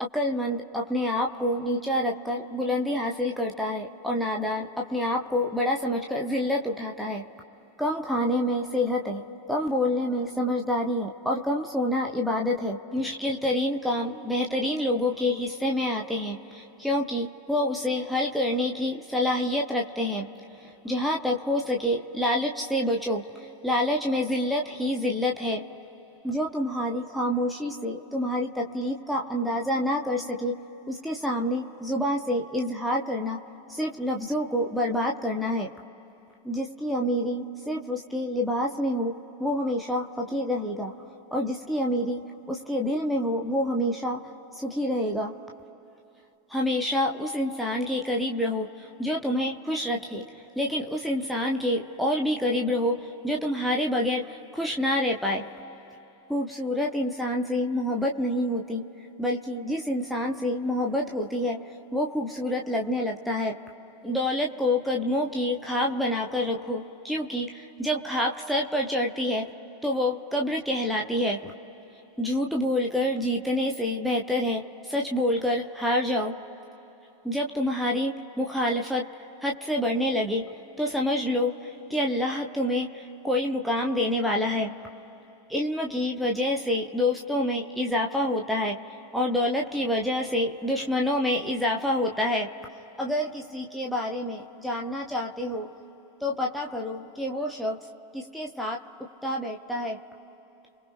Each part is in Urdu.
عقل مند اپنے آپ کو نیچا رکھ کر بلندی حاصل کرتا ہے اور نادان اپنے آپ کو بڑا سمجھ کر ذلت اٹھاتا ہے۔ کم کھانے میں صحت ہے، کم بولنے میں سمجھداری ہے اور کم سونا عبادت ہے۔ مشکل ترین کام بہترین لوگوں کے حصے میں آتے ہیں کیونکہ وہ اسے حل کرنے کی صلاحیت رکھتے ہیں۔ جہاں تک ہو سکے لالچ سے بچو، لالچ میں ذلت ہی ذلت ہے۔ جو تمہاری خاموشی سے تمہاری تکلیف کا اندازہ نہ کر سکے، اس کے سامنے زباں سے اظہار کرنا صرف لفظوں کو برباد کرنا ہے۔ جس کی امیری صرف اس کے لباس میں ہو وہ ہمیشہ فقیر رہے گا، اور جس کی امیری اس کے دل میں ہو وہ ہمیشہ سکھی رہے گا۔ ہمیشہ اس انسان کے قریب رہو جو تمہیں خوش رکھے، لیکن اس انسان کے اور بھی قریب رہو جو تمہارے بغیر خوش نہ رہ پائے۔ خوبصورت انسان سے محبت نہیں ہوتی، بلکہ جس انسان سے محبت ہوتی ہے وہ خوبصورت لگنے لگتا ہے۔ دولت کو قدموں کی خاک بنا کر رکھو، کیونکہ جب خاک سر پر چڑھتی ہے تو وہ قبر کہلاتی ہے۔ جھوٹ بول کر جیتنے سے بہتر ہے سچ بول کر ہار جاؤ۔ جب تمہاری مخالفت حد سے بڑھنے لگے تو سمجھ لو کہ اللہ تمہیں کوئی مقام دینے والا ہے۔ علم کی وجہ سے دوستوں میں اضافہ ہوتا ہے اور دولت کی وجہ سے دشمنوں میں اضافہ ہوتا ہے۔ اگر کسی کے بارے میں جاننا چاہتے ہو تو پتہ کرو کہ وہ شخص کس کے ساتھ اٹھتا بیٹھتا ہے۔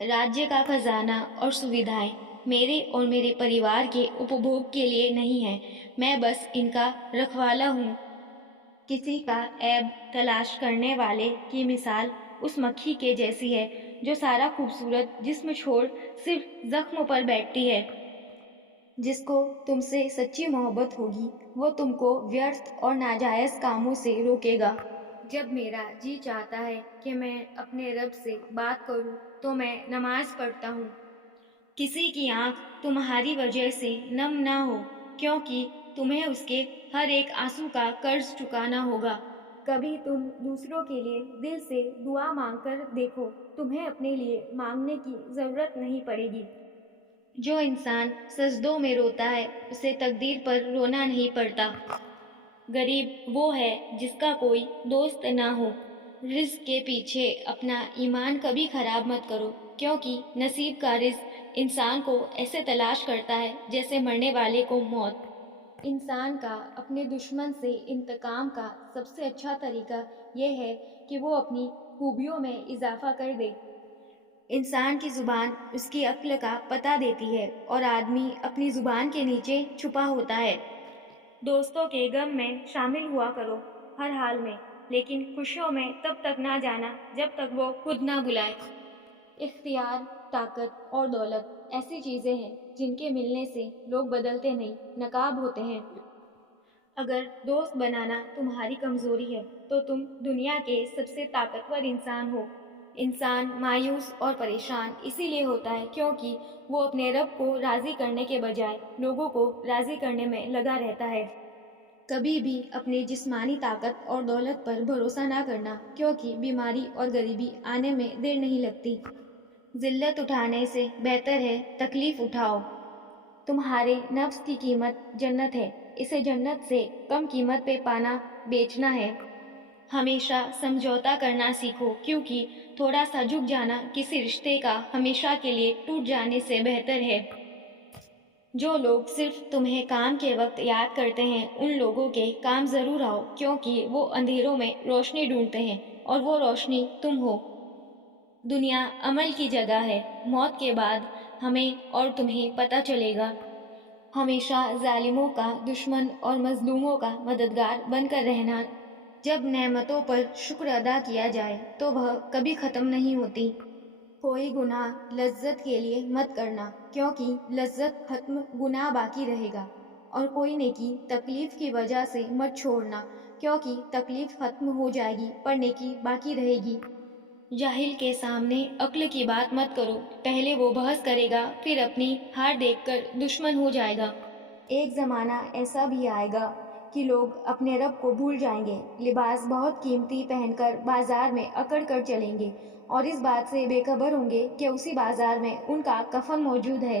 راجیہ کا خزانہ اور سویدھائیں میرے اور میرے پریوار کے اپبھوگ کے لیے نہیں ہیں، میں بس ان کا رکھوالا ہوں۔ کسی کا عیب تلاش کرنے والے کی مثال اس مکھی کے جیسی ہے جو سارا خوبصورت جسم چھوڑ صرف زخم پر بیٹھتی ہے۔ جس کو تم سے سچی محبت ہوگی وہ تم کو ویرتھ اور ناجائز کاموں سے روکے گا۔ جب میرا جی چاہتا ہے کہ میں اپنے رب سے بات کروں تو میں نماز پڑھتا ہوں۔ کسی کی آنکھ تمہاری وجہ سے نم نہ ہو، کیونکہ تمہیں اس کے ہر ایک آنسو کا قرض چکانا ہوگا۔ کبھی تم دوسروں کے لیے دل سے دعا مانگ کر دیکھو، تمہیں اپنے لیے مانگنے کی ضرورت نہیں پڑے گی۔ جو انسان سجدوں میں روتا ہے اسے تقدیر پر رونا نہیں پڑتا۔ غریب وہ ہے جس کا کوئی دوست نہ ہو۔ رزق کے پیچھے اپنا ایمان کبھی خراب مت کرو، کیونکہ نصیب کا رزق انسان کو ایسے تلاش کرتا ہے جیسے مرنے والے کو موت۔ انسان کا اپنے دشمن سے انتقام کا سب سے اچھا طریقہ یہ ہے کہ وہ اپنی خوبیوں میں اضافہ کر دے۔ انسان کی زبان اس کی عقل کا پتہ دیتی ہے اور آدمی اپنی زبان کے نیچے چھپا ہوتا ہے۔ دوستوں کے غم میں شامل ہوا کرو ہر حال میں، لیکن خوشیوں میں تب تک نہ جانا جب تک وہ خود نہ بلائے۔ اختیار، طاقت اور دولت ایسی چیزیں ہیں جن کے ملنے سے لوگ بدلتے نہیں، نقاب ہوتے ہیں۔ اگر دوست بنانا تمہاری کمزوری ہے تو تم دنیا کے سب سے طاقتور انسان ہو۔ انسان مایوس اور پریشان اسی لیے ہوتا ہے کیونکہ وہ اپنے رب کو راضی کرنے کے بجائے لوگوں کو راضی کرنے میں لگا رہتا ہے۔ کبھی بھی اپنی جسمانی طاقت اور دولت پر بھروسہ نہ کرنا، کیونکہ بیماری اور غریبی آنے میں دیر نہیں لگتی۔ ذلت اٹھانے سے بہتر ہے تکلیف اٹھاؤ۔ تمہارے نفس کی قیمت جنت ہے، اسے جنت سے کم قیمت پہ پانا بیچنا ہے۔ ہمیشہ سمجھوتا کرنا سیکھو، کیونکہ تھوڑا سا جھک جانا کسی رشتے کا ہمیشہ کے لیے ٹوٹ جانے سے بہتر ہے۔ جو لوگ صرف تمہیں کام کے وقت یاد کرتے ہیں ان لوگوں کے کام ضرور آؤ، کیونکہ وہ اندھیروں میں روشنی ڈھونڈتے ہیں اور وہ روشنی تم ہو۔ دنیا عمل کی جگہ ہے، موت کے بعد ہمیں اور تمہیں پتہ چلے گا۔ ہمیشہ ظالموں کا دشمن اور مظلوموں کا مددگار بن کر رہنا۔ جب نعمتوں پر شکر ادا کیا جائے تو وہ کبھی ختم نہیں ہوتی۔ کوئی گناہ لذت کے لیے مت کرنا، کیونکہ لذت ختم گناہ باقی رہے گا، اور کوئی نیکی تکلیف کی وجہ سے مت چھوڑنا، کیونکہ تکلیف ختم ہو جائے گی پر نیکی باقی رہے گی۔ جاہل کے سامنے عقل کی بات مت کرو، پہلے وہ بحث کرے گا پھر اپنی ہار دیکھ کر دشمن ہو جائے گا۔ ایک زمانہ ایسا بھی آئے گا کہ لوگ اپنے رب کو بھول جائیں گے، لباس بہت قیمتی پہن کر بازار میں اکڑ کر چلیں گے اور اس بات سے بے خبر ہوں گے کہ اسی بازار میں ان کا کفن موجود ہے۔